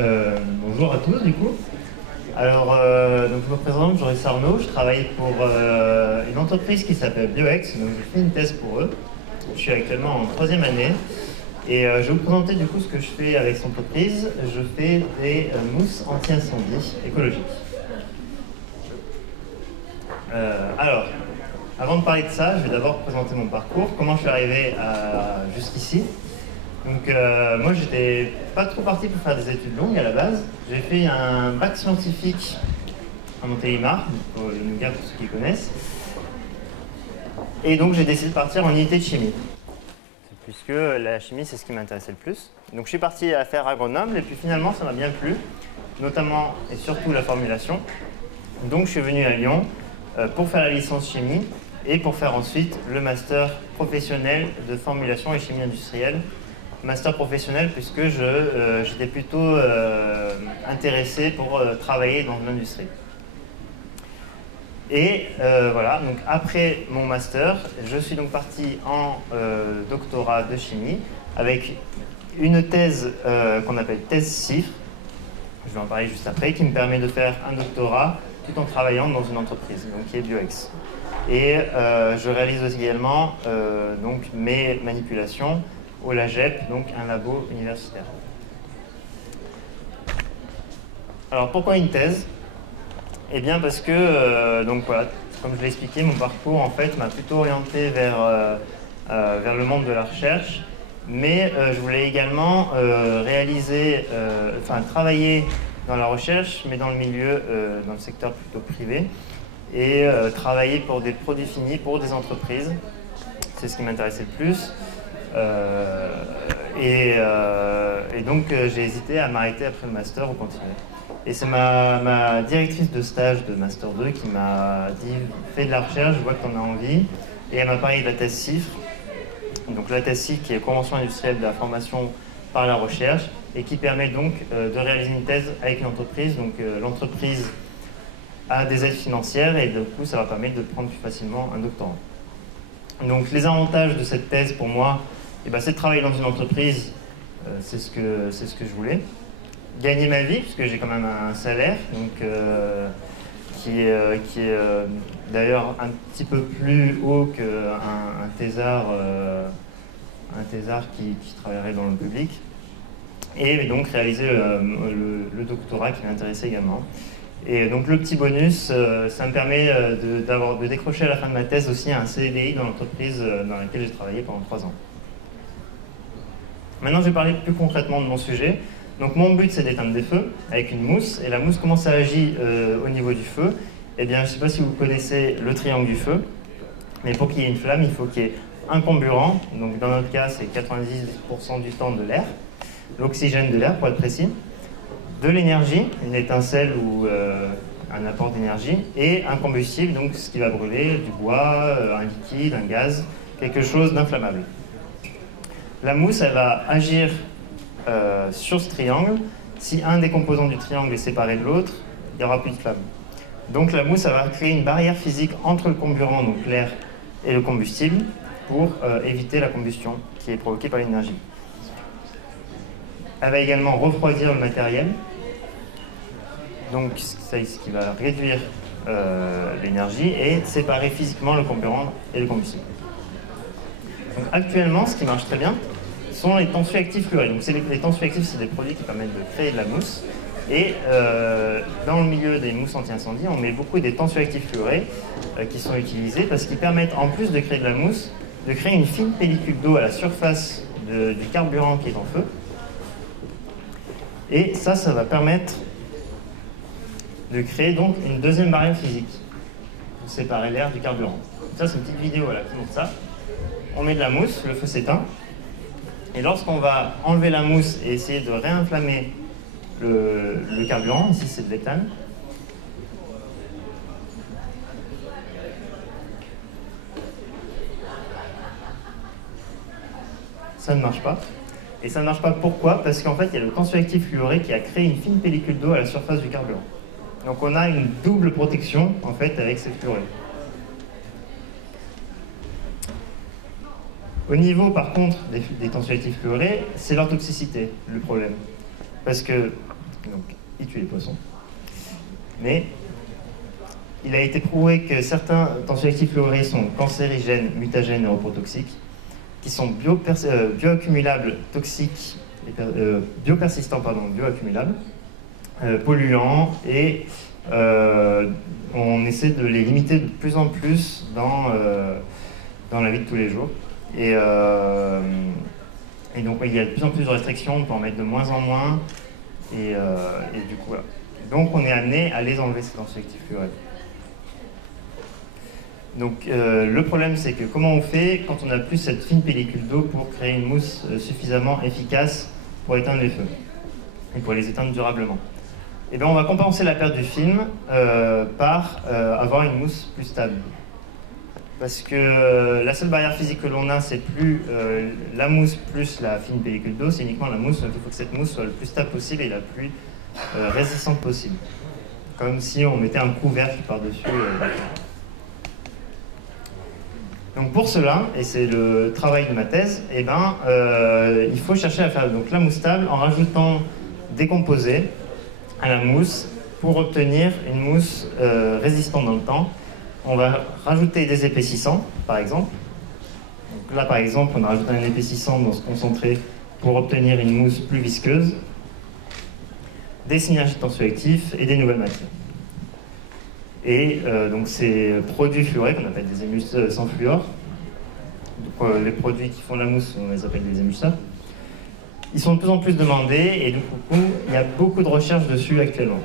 Bonjour à tous du coup. Alors, donc je me présente, Joris Arnaud, je travaille pour une entreprise qui s'appelle Bioex, donc j'ai fait une thèse pour eux. Je suis actuellement en 3e année et je vais vous présenter du coup ce que je fais avec cette entreprise. Je fais des mousses anti-incendie écologiques. Alors, avant de parler de ça, je vais d'abord présenter mon parcours, comment je suis arrivé jusqu'ici. Donc moi j'étais pas trop parti pour faire des études longues à la base. J'ai fait un bac scientifique à Montélimar, le Nougat pour ceux qui connaissent. Et donc j'ai décidé de partir en unité de chimie. Puisque la chimie c'est ce qui m'intéressait le plus. Donc je suis parti à faire agronome et puis finalement ça m'a bien plu, notamment et surtout la formulation. Donc je suis venu à Lyon pour faire la licence chimie et pour faire ensuite le master professionnel de formulation et chimie industrielle. Master professionnel puisque j'étais plutôt intéressé pour travailler dans l'industrie. Et voilà, donc après mon master, je suis donc parti en doctorat de chimie avec une thèse qu'on appelle thèse CIFRE, je vais en parler juste après, qui me permet de faire un doctorat tout en travaillant dans une entreprise, donc qui est Bioex. Et je réalise aussi également donc mes manipulations au LAGEP, donc un labo universitaire. Alors pourquoi une thèse? Eh bien parce que, donc voilà, comme je l'ai expliqué, mon parcours en fait m'a plutôt orienté vers le monde de la recherche, mais je voulais également travailler dans la recherche, mais dans le milieu, dans le secteur plutôt privé, et travailler pour des produits finis, pour des entreprises. C'est ce qui m'intéressait le plus. Et donc j'ai hésité à m'arrêter après le master ou continuer. Et c'est ma directrice de stage de master 2 qui m'a dit fais de la recherche, je vois que tu en as envie, et elle m'a parlé de la thèse CIFRE. Donc la thèse CIFRE qui est Convention industrielle de la formation par la recherche et qui permet donc de réaliser une thèse avec une entreprise. Donc l'entreprise a des aides financières et du coup ça va permettre de prendre plus facilement un doctorant. Donc les avantages de cette thèse pour moi, c'est de travailler dans une entreprise, c'est ce que je voulais. Gagner ma vie, puisque j'ai quand même un salaire, donc, qui est d'ailleurs un petit peu plus haut qu'un thésard, qui travaillerait dans le public. Et donc réaliser le doctorat qui m'intéressait également. Et donc le petit bonus, ça me permet de décrocher à la fin de ma thèse aussi un CDI dans l'entreprise dans laquelle j'ai travaillé pendant 3 ans. Maintenant, je vais parler plus concrètement de mon sujet. Donc mon but, c'est d'éteindre des feux avec une mousse. Et la mousse, comment ça agit au niveau du feu? Eh bien, je ne sais pas si vous connaissez le triangle du feu, mais pour qu'il y ait une flamme, il faut qu'il y ait un comburant. Donc dans notre cas, c'est 90% du temps de l'air, l'oxygène de l'air pour être précis, de l'énergie, une étincelle ou un apport d'énergie, et un combustible, donc ce qui va brûler, du bois, un liquide, un gaz, quelque chose d'inflammable. La mousse, elle va agir sur ce triangle. Si un des composants du triangle est séparé de l'autre, il n'y aura plus de flamme. Donc la mousse, elle va créer une barrière physique entre le comburant, donc l'air, et le combustible, pour éviter la combustion qui est provoquée par l'énergie. Elle va également refroidir le matériel, donc c'est ce qui va réduire l'énergie et séparer physiquement le comburant et le combustible. Donc actuellement, ce qui marche très bien sont les tensioactifs fluorés. Donc les tensioactifs, c'est des produits qui permettent de créer de la mousse. Et dans le milieu des mousses anti-incendie, on met beaucoup des tensioactifs fluorés qui sont utilisés parce qu'ils permettent, en plus de créer de la mousse, de créer une fine pellicule d'eau à la surface du carburant qui est en feu. Et ça va permettre de créer donc une deuxième barrière physique pour séparer l'air du carburant. Ça, c'est une petite vidéo là, qui montre ça. On met de la mousse, le feu s'éteint. Et lorsqu'on va enlever la mousse et essayer de réinflammer le carburant, ici c'est de l'éthane, ça ne marche pas. Et ça ne marche pas pourquoi? Parce qu'en fait il y a le tensioactif fluoré qui a créé une fine pellicule d'eau à la surface du carburant. Donc on a une double protection en fait avec ces fluorés. Au niveau, par contre, des tensioactifs fluorés, c'est leur toxicité, le problème. Parce que donc il tue les poissons. Mais il a été prouvé que certains tensioactifs fluorés sont cancérigènes, mutagènes et reprotoxiques, qui sont bioaccumulables, toxiques, biopersistants, bioaccumulables, polluants, et on essaie de les limiter de plus en plus dans la vie de tous les jours. Et donc il y a de plus en plus de restrictions, on peut en mettre de moins en moins, et du coup voilà. Donc on est amené à les enlever, ces tensioactifs fluorés. Donc le problème, c'est que comment on fait quand on n'a plus cette fine pellicule d'eau pour créer une mousse suffisamment efficace pour éteindre les feux et pour les éteindre durablement? Et bien on va compenser la perte du film par avoir une mousse plus stable. Parce que la seule barrière physique que l'on a, c'est plus la mousse plus la fine pellicule d'eau, c'est uniquement la mousse. Donc il faut que cette mousse soit le plus stable possible et la plus résistante possible. Comme si on mettait un couvercle par-dessus. Donc pour cela, et c'est le travail de ma thèse, il faut chercher à faire donc, la mousse stable en rajoutant des composés à la mousse pour obtenir une mousse résistante dans le temps. On va rajouter des épaississants, par exemple. Donc là, par exemple, on a rajouté un épaississant dans ce concentré pour obtenir une mousse plus visqueuse, des synergies tensioactifs et des nouvelles matières. Et donc ces produits fluorés, qu'on appelle des émulses sans fluor, donc, les produits qui font la mousse, on les appelle des émulseurs, ils sont de plus en plus demandés et du coup, il y a beaucoup de recherches dessus actuellement.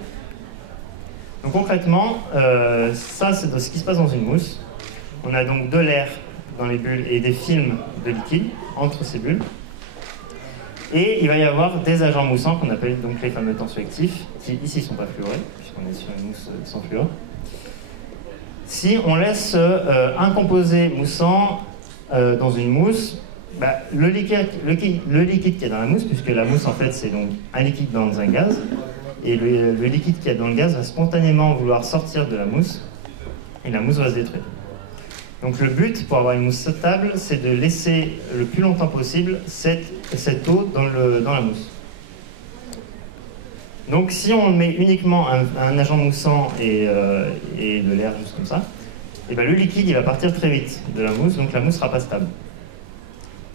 Donc concrètement, ça c'est ce qui se passe dans une mousse. On a donc de l'air dans les bulles et des films de liquide entre ces bulles. Et il va y avoir des agents moussants qu'on appelle donc les fameux tensioactifs, qui ici ne sont pas fluorés, puisqu'on est sur une mousse sans fluor. Si on laisse un composé moussant dans une mousse, le liquide qu'il y a dans la mousse, puisque la mousse en fait c'est donc un liquide dans un gaz, et le liquide qu'il y a dans le gaz va spontanément vouloir sortir de la mousse, et la mousse va se détruire. Donc le but pour avoir une mousse stable, c'est de laisser le plus longtemps possible cette eau dans la mousse. Donc si on met uniquement un agent moussant et de l'air juste comme ça, et le liquide il va partir très vite de la mousse, donc la mousse ne sera pas stable.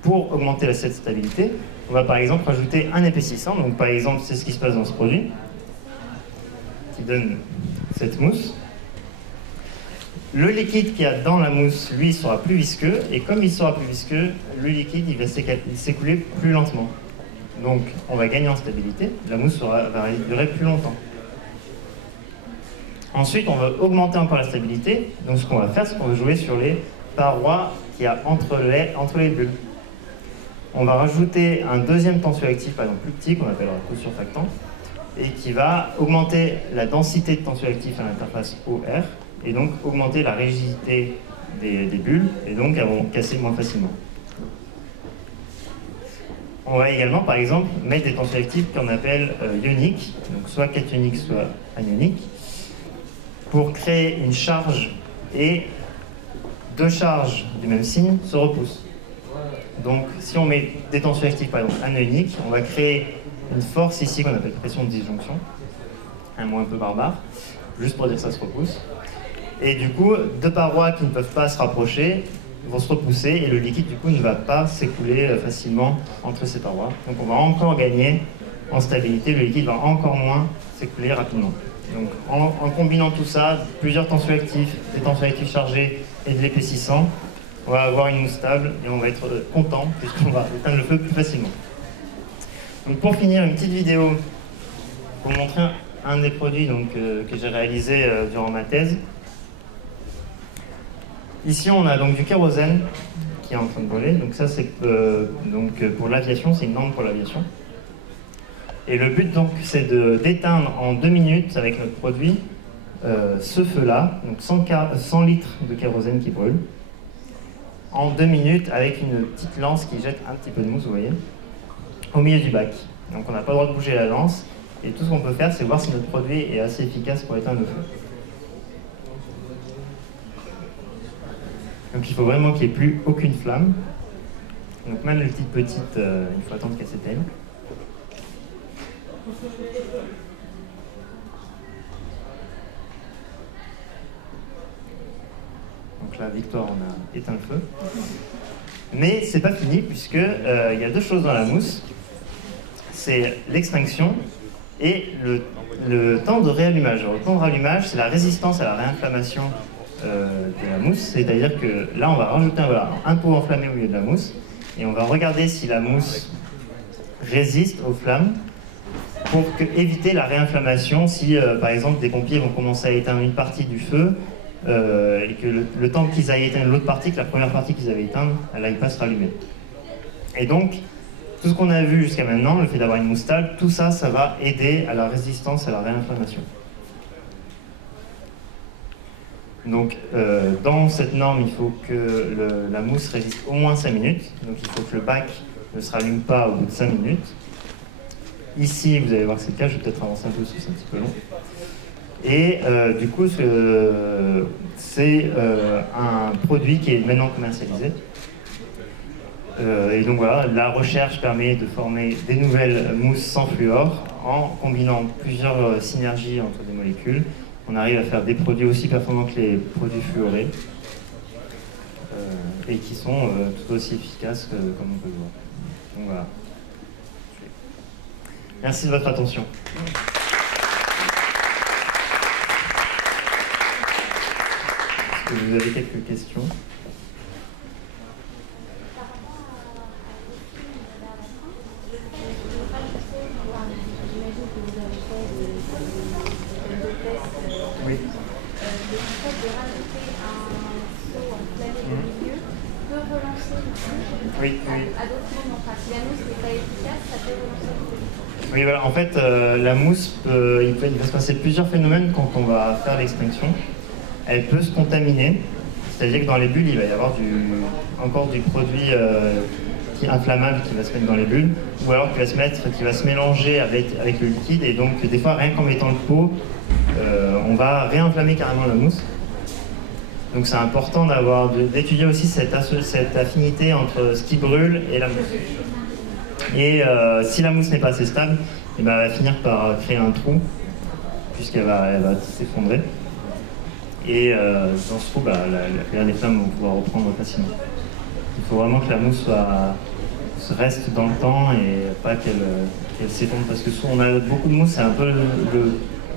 Pour augmenter cette stabilité, on va par exemple rajouter un épaississant, donc par exemple c'est ce qui se passe dans ce produit, qui donne cette mousse. Le liquide qu'il y a dans la mousse, lui, sera plus visqueux, et comme il sera plus visqueux, le liquide il va s'écouler plus lentement. Donc on va gagner en stabilité, la mousse va durer plus longtemps. Ensuite, on va augmenter encore la stabilité, donc ce qu'on va faire, c'est qu'on va jouer sur les parois qu'il y a entre les bulles. On va rajouter un deuxième tensioactif, par exemple plus petit, qu'on appellera co-surfactant, et qui va augmenter la densité de tensioactifs à l'interface OR, et donc augmenter la rigidité des bulles, et donc elles vont casser moins facilement. On va également, par exemple, mettre des tensioactifs qu'on appelle ioniques, donc soit cationiques, soit anioniques, pour créer une charge, et deux charges du même signe se repoussent. Donc si on met des tensioactifs, par exemple, anioniques, on va créer une force ici qu'on appelle pression de disjonction, un mot un peu barbare, juste pour dire que ça se repousse. Et du coup, deux parois qui ne peuvent pas se rapprocher vont se repousser et le liquide du coup ne va pas s'écouler facilement entre ces parois. Donc on va encore gagner en stabilité, le liquide va encore moins s'écouler rapidement. Donc en combinant tout ça, plusieurs tensioactifs, des tensioactifs chargés et de l'épaississant, on va avoir une mousse stable et on va être content puisqu'on va éteindre le feu plus facilement. Donc pour finir, une petite vidéo pour montrer un des produits que j'ai réalisé durant ma thèse. Ici, on a donc du kérosène qui est en train de brûler. Donc ça, c'est pour l'aviation, c'est une lampe pour l'aviation. Et le but, donc, c'est d'éteindre en 2 minutes avec notre produit ce feu-là, donc 100 litres de kérosène qui brûle, en 2 minutes avec une petite lance qui jette un petit peu de mousse, vous voyez, au milieu du bac. Donc on n'a pas le droit de bouger la lance. Et tout ce qu'on peut faire, c'est voir si notre produit est assez efficace pour éteindre le feu. Donc il faut vraiment qu'il n'y ait plus aucune flamme. Donc même les petites, il faut attendre qu'elle s'éteigne. la victoire, on a éteint le feu. Mais c'est pas fini, puisque il y a deux choses dans la mousse. C'est l'extinction et le temps de réallumage. Alors, le temps de réallumage, c'est la résistance à la réinflammation de la mousse. C'est-à-dire que là, on va rajouter un pot enflammé au milieu de la mousse, et on va regarder si la mousse résiste aux flammes, pour éviter la réinflammation si, par exemple, des pompiers vont commencer à éteindre une partie du feu et que le temps qu'ils aillent éteindre l'autre partie, que la première partie qu'ils avaient éteinte, elle n'aille pas se rallumer. Et donc, tout ce qu'on a vu jusqu'à maintenant, le fait d'avoir une mousse stable, tout ça, ça va aider à la résistance à la réinflammation. Donc, dans cette norme, il faut que la mousse résiste au moins 5 minutes. Donc, il faut que le bac ne se rallume pas au bout de 5 minutes. Ici, vous allez voir que c'est le cas, je vais peut-être avancer un peu parce que c'est un petit peu long. Et du coup, c'est un produit qui est maintenant commercialisé. Et donc voilà, la recherche permet de former des nouvelles mousses sans fluor en combinant plusieurs synergies entre des molécules. On arrive à faire des produits aussi performants que les produits fluorés et qui sont tout aussi efficaces comme on peut le voir. Donc voilà. Merci de votre attention. Est-ce que vous avez quelques questions ? Oui. Le fait de rajouter un seau enflammé au milieu peut relancer le feu Oui. à d'autres moments. Enfin, si la mousse n'est pas efficace, ça peut relancer le feu. Oui, voilà. En fait, la mousse, il va se passer plusieurs phénomènes quand on va faire l'extinction. Elle peut se contaminer, c'est-à-dire que dans les bulles, il va y avoir encore du produit inflammable qui va se mettre dans les bulles, ou alors qui va se mélanger avec le liquide, et donc des fois, rien qu'en mettant le pot, on va réinflammer carrément la mousse. Donc c'est important d'étudier aussi cette affinité entre ce qui brûle et la mousse. Et si la mousse n'est pas assez stable, elle va finir par créer un trou, puisqu'elle va s'effondrer. Et dans ce trou, les flammes vont pouvoir reprendre facilement. Il faut vraiment que la mousse reste dans le temps et pas qu'elle s'effondre. Parce que souvent, on a beaucoup de mousse, c'est un peu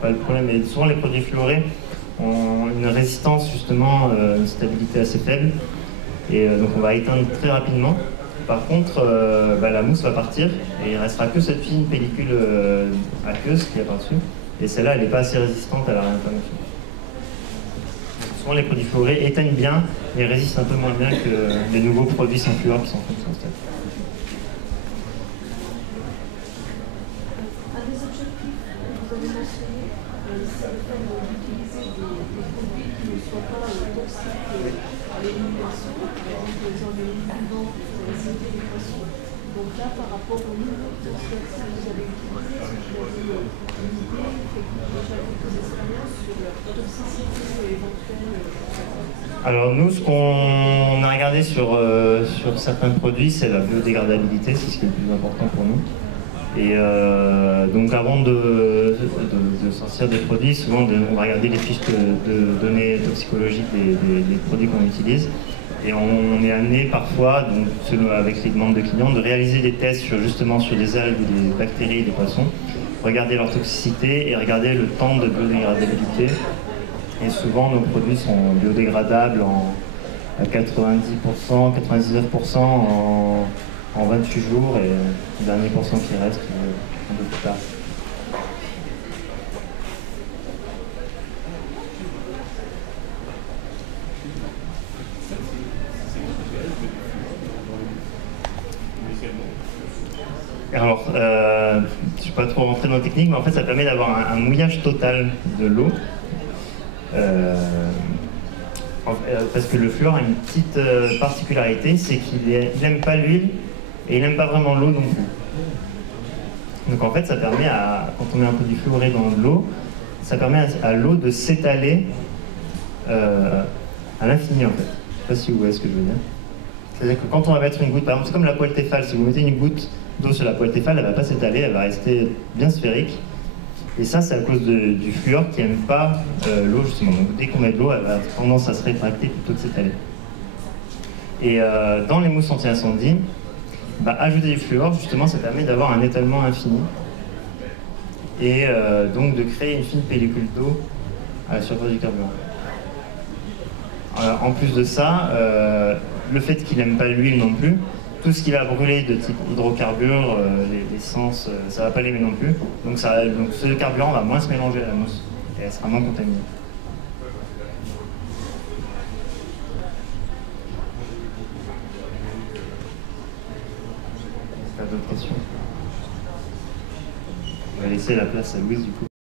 pas le problème, mais souvent les produits fluorés ont une résistance, justement, une stabilité assez faible. Et donc on va éteindre très rapidement. Par contre, la mousse va partir et il ne restera que cette fine pellicule aqueuse qu'il y a par-dessus. Et celle-là, elle n'est pas assez résistante à la réinflammation. Souvent, les produits fluorés éteignent bien, mais résistent un peu moins bien que les nouveaux produits sans fluor qui sont en fonction de ça. Un des objectifs que vous avez mentionné, c'est le fait d'utiliser des produits qui ne soient pas toxiques à l'élimination, par exemple les organismes vivants pour résister les poissons. Donc là, par rapport au niveau de ce que vous avez utilisé, est-ce que vous avez une idée, déjà quelques expériences sur la toxicité éventuelle? Alors nous, ce qu'on a regardé sur certains produits, c'est la biodégradabilité, c'est ce qui est le plus important pour nous. Et donc avant de sortir des produits, souvent on va regarder les fiches de données toxicologiques des produits qu'on utilise. Et on est amené parfois, donc, avec les demandes de clients, de réaliser des tests justement sur des algues, des bactéries, des poissons, regarder leur toxicité et regarder le temps de biodégradabilité. Et souvent nos produits sont biodégradables à 90%, 99% en 28 jours et le dernier pourcent qui reste un peu plus tard. Alors, je ne vais pas trop rentrer dans la technique, mais en fait ça permet d'avoir un mouillage total de l'eau. Parce que le fluor a une petite particularité, c'est qu'il n'aime pas l'huile et il n'aime pas vraiment l'eau non plus. Donc en fait ça permet, quand on met un produit fluoré dans de l'eau, ça permet à l'eau de s'étaler à l'infini en fait. Je ne sais pas si vous voyez ce que je veux dire. C'est-à-dire que quand on va mettre une goutte, par exemple c'est comme la poêle Tefal, si vous mettez une goutte d'eau sur la poêle Tefal, elle ne va pas s'étaler, elle va rester bien sphérique. Et ça, c'est à cause du fluor qui n'aime pas l'eau, justement. Donc dès qu'on met de l'eau, elle a tendance à se rétracter plutôt que s'étaler. Et dans les mousses anti-incendie, ajouter du fluor, justement, ça permet d'avoir un étalement infini. Et donc de créer une fine pellicule d'eau à la surface du carburant. En plus de ça, le fait qu'il n'aime pas l'huile non plus, tout ce qu'il a brûlé de type hydrocarbures, l'essence, ça ne va pas l'aimer non plus. Donc ce carburant va moins se mélanger à la mousse et elle sera moins contaminée. Est-ce qu'il y a d'autres questions? On va laisser la place à Louise du coup.